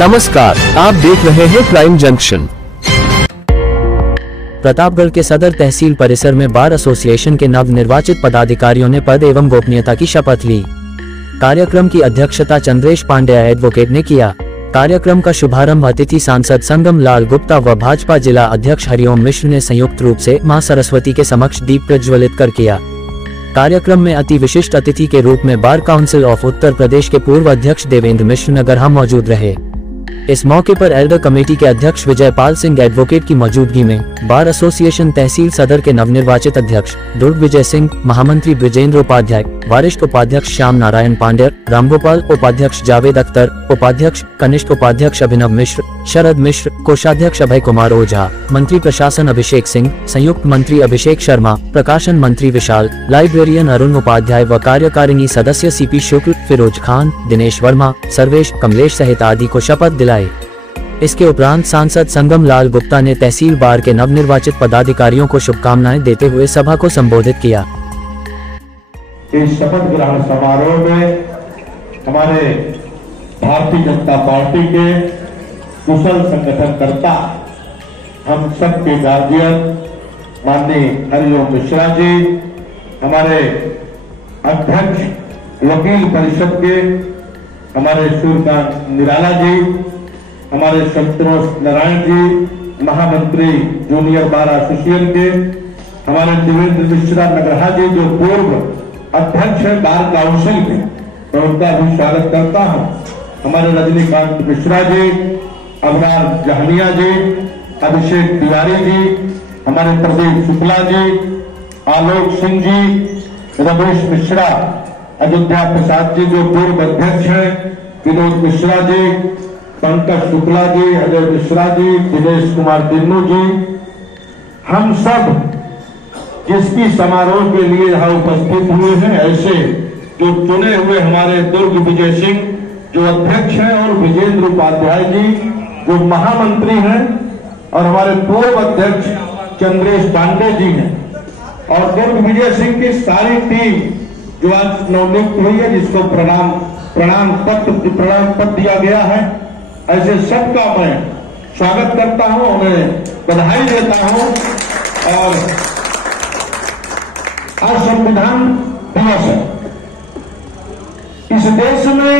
नमस्कार, आप देख रहे हैं प्राइम जंक्शन। प्रतापगढ़ के सदर तहसील परिसर में बार एसोसिएशन के नवनिर्वाचित पदाधिकारियों ने पद एवं गोपनीयता की शपथ ली। कार्यक्रम की अध्यक्षता चंद्रेश पांड्या एडवोकेट ने किया। कार्यक्रम का शुभारंभ अतिथि सांसद संगम लाल गुप्ता व भाजपा जिला अध्यक्ष हरिओम मिश्र ने संयुक्त रूप से मां सरस्वती के समक्ष दीप प्रज्वलित कर किया। कार्यक्रम में अति विशिष्ट अतिथि के रूप में bar council of Uttar Pradesh के पूर्व अध्यक्ष देवेंद्र मिश्र नगरहा मौजूद रहे। इस मौके पर एल्डर कमेटी के अध्यक्ष विजयपाल सिंह एडवोकेट की मौजूदगी में बार एसोसिएशन तहसील सदर के नवनिर्वाचित अध्यक्ष दुर्ग विजय सिंह, महामंत्री ब्रिजेंद्र उपाध्याय, वरिष्ठ उपाध्यक्ष श्याम नारायण पांड्या, रामगोपाल उपाध्यक्ष जावेद अख्तर, उपाध्यक्ष कनिष्ठ उपाध्यक्ष अभिनव मिश्र, शरद मिश्र, कोषाध्यक्ष अभय कुमार ओझा, मंत्री प्रशासन अभिषेक सिंह, संयुक्त मंत्री अभिषेक शर्मा, प्रकाशन मंत्री विशाल, लाइब्रेरियन अरुण उपाध्याय व कार्यकारिणी सदस्य सीपी शुक्ल, फिरोज खान, दिनेश वर्मा, सर्वेश, कमलेश सहित आदि को शपथ दिलाई। इसके उपरांत सांसद संगम लाल गुप्ता ने तहसील बार के नवनिर्वाचित पदाधिकारियों को शुभकामनाएं देते हुए सभा को संबोधित किया। इस शपथ ग्रहण समारोह में हमारे भारतीय जनता पार्टी के कुशल संगठनकर्ता, हम सबके गार्जियन माननीय हरिओम मिश्रा जी, हमारे अध्यक्ष वकील परिषद के हमारे सूर्यकांत निराला जी, हमारे संतोष नारायण जी, महामंत्री जूनियर बार एसोसिएशन के हमारे देवेंद्र मिश्रा नगरहा जी जो पूर्व अध्यक्ष है बार काउंसिल के, मैं उनका भी स्वागत करता हूं। हमारे रजनीकांत मिश्रा जी, अबरार जहनिया जी, अभिषेक तिवारी जी, हमारे प्रदीप शुक्ला जी, आलोक सिंह जी, रमेश मिश्रा, अयोध्या प्रसाद जी जो पूर्व अध्यक्ष हैं, विनोद मिश्रा जी, पंकज शुक्ला जी, अजय मिश्रा जी, दिनेश कुमार दिन्नू जी, हम सब जिसकी समारोह के लिए यहाँ उपस्थित हुए हैं, ऐसे जो चुने हुए हमारे दुर्ग विजय सिंह जो अध्यक्ष हैं और विजेंद्र उपाध्याय जी जो महामंत्री हैं और हमारे पूर्व अध्यक्ष चंद्रेश पांडे जी हैं और दुर्ग विजय सिंह की सारी टीम जो आज नवनियुक्त हुई है, जिसको प्रणाम पत्र दिया गया है, ऐसे सबका मैं स्वागत करता हूं, उन्हें बधाई देता हूं। और आज संविधान दिवस है। इस देश में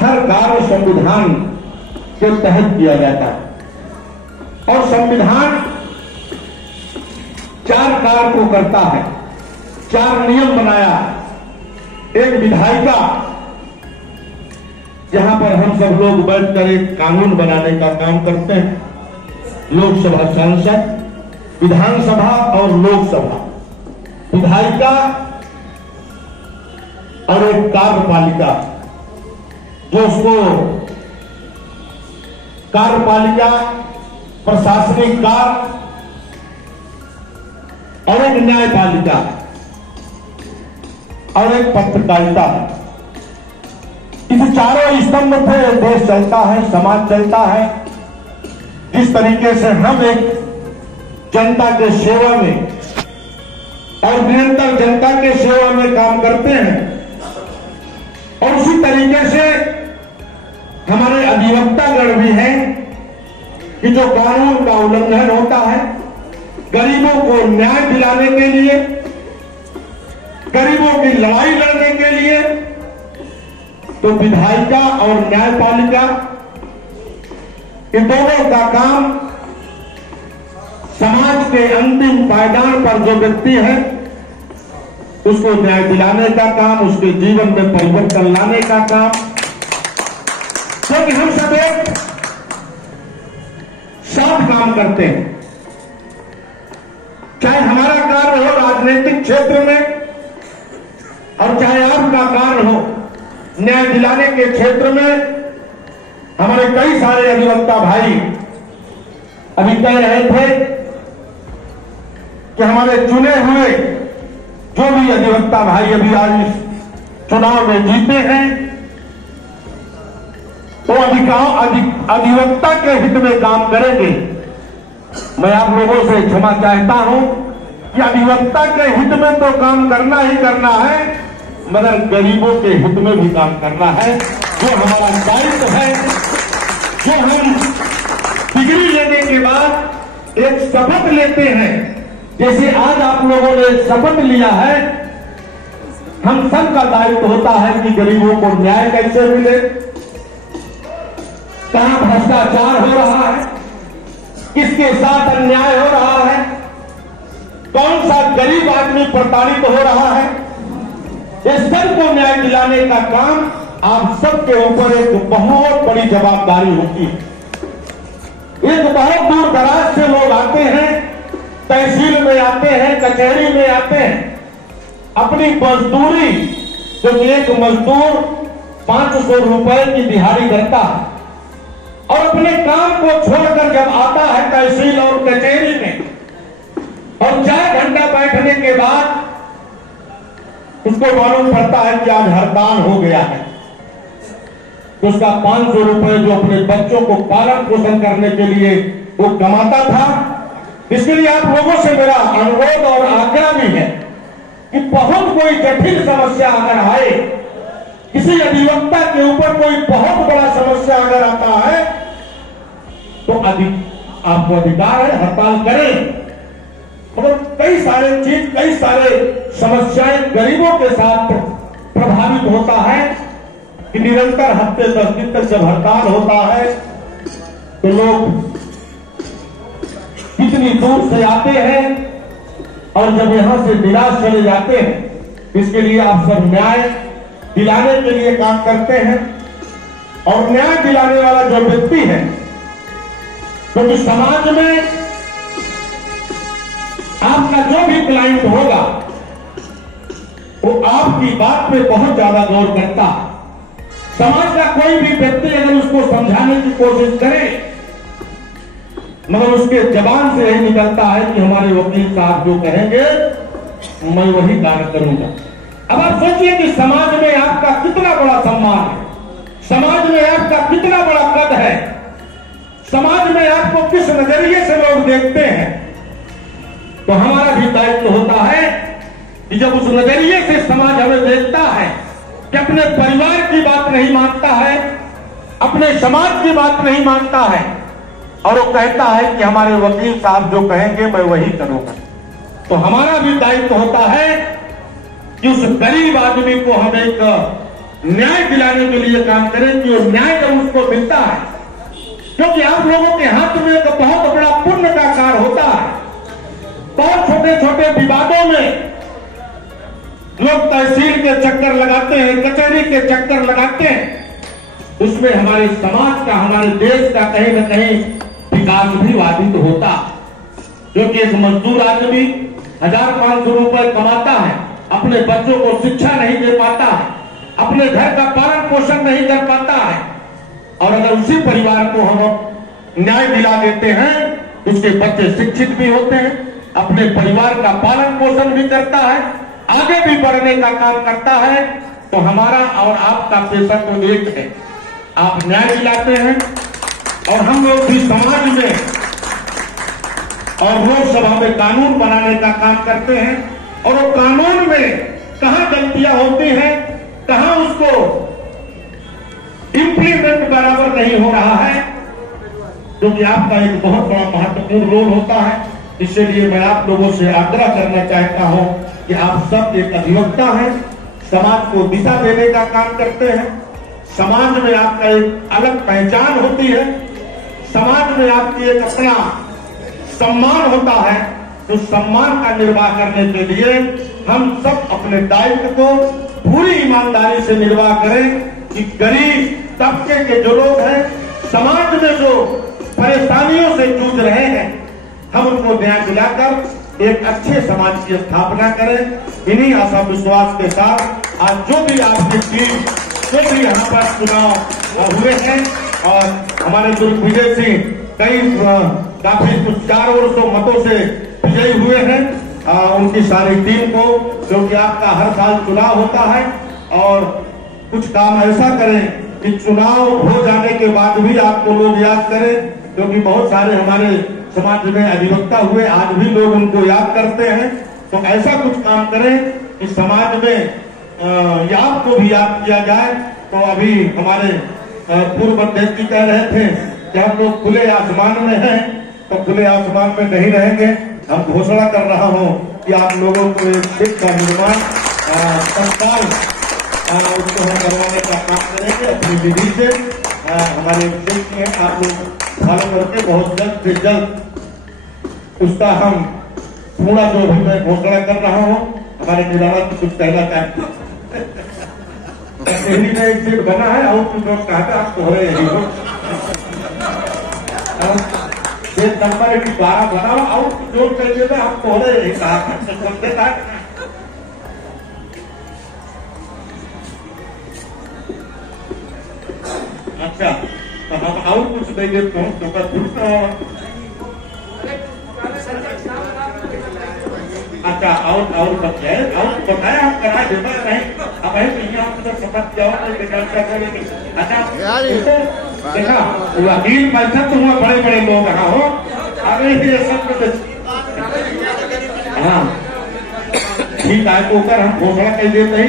हर कार्य संविधान के तहत किया जाता है और संविधान 4 कार्य को करता है, 4 नियम बनाया। एक विधायिका, जहां पर हम सब लोग बैठकर एक कानून बनाने का काम करते हैं, लोकसभा सांसद, विधानसभा और लोकसभा, विधायिका और एक कार्यपालिका, जो उसको कार्यपालिका, प्रशासनिक कार्य और एक न्यायपालिका और एक पत्रकारिता है। इस चारों स्तंभ पे देश चलता है, समाज चलता है। जिस तरीके से हम एक जनता के सेवा में और निरंतर जनता के सेवा में काम करते हैं और उसी तरीके से हमारे अधिवक्तागण भी हैं कि जो कानून का उल्लंघन होता है, गरीबों को न्याय दिलाने के लिए, गरीबों की लड़ाई लड़ने के लिए, तो विधायिका और न्यायपालिका इन दोनों का काम समाज के अंतिम पायदान पर जो व्यक्ति है उसको न्याय दिलाने का काम, उसके जीवन में परिवर्तन लाने का काम। क्योंकि हम सब एक साथ काम करते हैं, चाहे हमारा कार्य हो राजनीतिक क्षेत्र में और चाहे आपका कार्य हो न्याय दिलाने के क्षेत्र में। हमारे कई सारे अधिवक्ता भाई अभी कह रहे थे कि हमारे चुने हुए जो भी अधिवक्ता भाई अभी आज इस चुनाव में जीते हैं, वो अधिवक्ता के हित में काम करेंगे। मैं आप लोगों से क्षमा चाहता हूं कि अधिवक्ता के हित में तो काम करना ही करना है, मगर गरीबों के हित में भी काम करना है, जो हमारा दायित्व है। जो हम डिग्री लेने के बाद एक शपथ लेते हैं, जैसे आज आप लोगों ने शपथ लिया है, हम सब का दायित्व होता है कि गरीबों को न्याय कैसे मिले, कहां भ्रष्टाचार हो रहा है, किसके साथ अन्याय हो रहा है, कौन सा गरीब आदमी प्रताड़ित हो रहा है, इस सबको न्याय दिलाने का काम आप सबके ऊपर एक बहुत बड़ी जवाबदारी होती है। एक बहुत दूर दराज से लोग आते हैं, तहसील में आते हैं, कचहरी में आते हैं, अपनी मजदूरी, जो एक मजदूर 500 रुपए की दिहाड़ी करता है और अपने काम को छोड़कर जब आता है तहसील और कचहरी में और 4 घंटा बैठने के बाद उसको मालूम पड़ता है कि आज हड़ताल हो गया है, तो उसका 500 रुपए जो अपने बच्चों को पालन पोषण करने के लिए वो कमाता था। इसके लिए आप लोगों से मेरा अनुरोध और आग्रह भी है कि बहुत कोई जटिल समस्या अगर आए, किसी अधिवक्ता के ऊपर कोई बहुत बड़ा समस्या अगर आता है, तो आपको अधिकार है हड़ताल करें। मतलब कई सारे समस्याएं गरीबों के साथ प्रभावित होता है कि निरंतर हफ्ते 10 दिन तक जब हड़ताल होता है तो लोग कितनी दूर से आते हैं और जब यहां से निराश चले जाते हैं। इसके लिए आप सब न्याय दिलाने के लिए काम करते हैं और न्याय दिलाने वाला जो व्यक्ति है, क्योंकि तो समाज में आपका जो भी क्लाइंट होगा वो आपकी बात पे बहुत ज्यादा गौर करता है। समाज का कोई भी व्यक्ति अगर उसको समझाने की कोशिश करे, मगर उसके जबान से यही निकलता है कि हमारे वकील साहब जो कहेंगे मैं वही कार्य करूंगा। अब आप सोचिए कि समाज में आपका कितना बड़ा सम्मान है, समाज में आपका कितना बड़ा कद है, समाज में आपको किस नजरिए से लोग देखते हैं। तो हमारा भी दायित्व होता है कि जब उस नजरिए से समाज हमें देखता है कि अपने परिवार की बात नहीं मानता है, अपने समाज की बात नहीं मानता है और वो कहता है कि हमारे वकील साहब जो कहेंगे मैं वही करूंगा, तो हमारा भी दायित्व होता है कि उस गरीब आदमी को हम एक न्याय दिलाने के लिए काम करें कि वो न्याय जब उसको मिलता है, क्योंकि आप लोगों के हाथ में एक बहुत बड़ा पुण्य का कार्य होता है। बहुत छोटे छोटे विवादों में लोग तहसील के चक्कर लगाते हैं, कचहरी के चक्कर लगाते हैं, उसमें हमारे समाज का, हमारे देश का कहीं न कहीं विकास भी बाधित होता। क्योंकि एक मजदूर आदमी 1500 रुपए कमाता है, अपने बच्चों को शिक्षा नहीं दे पाता है, अपने घर का पालन पोषण नहीं कर पाता है, और अगर उसी परिवार को हम न्याय दिला देते हैं, उसके बच्चे शिक्षित भी होते हैं, अपने परिवार का पालन पोषण भी करता है, आगे भी बढ़ने का काम करता है, तो हमारा और आपका पेशा तो एक है। आप न्याय दिलाते हैं और हम लोग भी समाज में और लोकसभा में कानून बनाने का काम करते हैं, और वो कानून में कहां गलतियां होती हैं, कहां उसको इंप्लीमेंट बराबर नहीं हो रहा है, क्योंकि आपका एक बहुत बड़ा महत्वपूर्ण रोल होता है। इसलिए मैं आप लोगों से आग्रह करना चाहता हूं कि आप सब एक अधिवक्ता हैं, समाज को दिशा देने का काम करते हैं, समाज में आपका एक अलग पहचान होती है, समाज में आपकी एक अपना सम्मान होता है। तो सम्मान का निर्वाह करने के लिए हम सब अपने दायित्व को पूरी ईमानदारी से निर्वाह करें कि गरीब तबके के जो लोग हैं, समाज में जो परेशानियों से जूझ रहे हैं, हम उनको न्याय दिलाकर एक अच्छे समाज की स्थापना करें। इन्हीं आशा विश्वास के साथ आज जो भी आपकी टीम, जो भी यहाँ पर चुनाव हुए हैं और हमारे दिग्विजय सिंह काफी कुछ 400 मतों से विजयी हुए हैं, उनकी सारी टीम को, क्योंकि आपका हर साल चुनाव होता है, और कुछ काम ऐसा करें कि चुनाव हो जाने के बाद भी आपको लोग याद करें, क्योंकि बहुत सारे हमारे समाज में अधिवक्ता हुए, आज भी लोग उनको याद करते हैं। तो ऐसा कुछ काम करें कि समाज में याद को भी याद किया जाए। तो अभी हमारे पूर्व अध्यक्ष जी कह रहे थे कि हम लोग खुले आसमान में हैं, तो खुले आसमान में नहीं रहेंगे। हम घोषणा कर रहा हूं कि आप लोगों को एक शिप का निर्माण तत्काल उसको हम करवाने का काम करेंगे अपनी विधि से। हमारे शिप में आप लोग फॉलो करके बहुत जल्द से जल्द उसका हम पूरा जो भी मैं घोषणा कर रहा हूं, हमारे निराला तो कुछ कहना चाहते में एक सीट बना है और कुछ लोग कहते आप तो हो रहे हैं नंबर 12 बना और कुछ लोग कहते थे हम तो हो रहे हैं कहा। अच्छा तो हम और कुछ नहीं देते हैं तो अच्छा और बताया हम करा देता नहीं। अब है शपथ जाओ। अच्छा देखा वकील पैसा तो हुआ बड़े बड़े लोग यहाँ हो अरे ये सब हाँ ठीक है। तो ऊपर हम घोषणा कर देते ही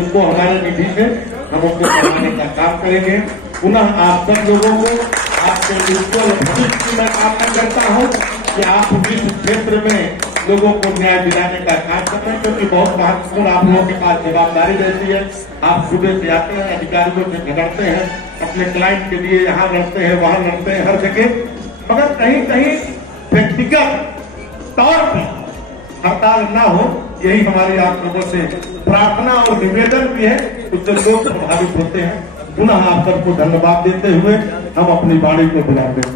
उसको हमारे निधि से हम उसको करवाने का काम करेंगे। पुनः आप सब लोगों को आपके उज्ज्वल भविष्य की मैं कामना करता हूँ कि आप इस क्षेत्र में लोगों को न्याय दिलाने का काम कर रहे हैं, क्योंकि बहुत महत्वपूर्ण आप लोगों के पास जवाबदारी रहती है। आप सुबह से आते हैं, अधिकारियों से झगड़ते हैं, अपने क्लाइंट के लिए यहाँ लड़ते हैं वहां लड़ते हैं हर जगह, मगर कहीं कहीं व्यक्तिगत तौर पर हड़ताल ना हो, यही हमारी आप लोगों से प्रार्थना और निवेदन भी है। उससे लोग प्रभावित होते हैं। पुनः आप सबको धन्यवाद देते हुए हम अपनी वाणी को बुलाते हैं।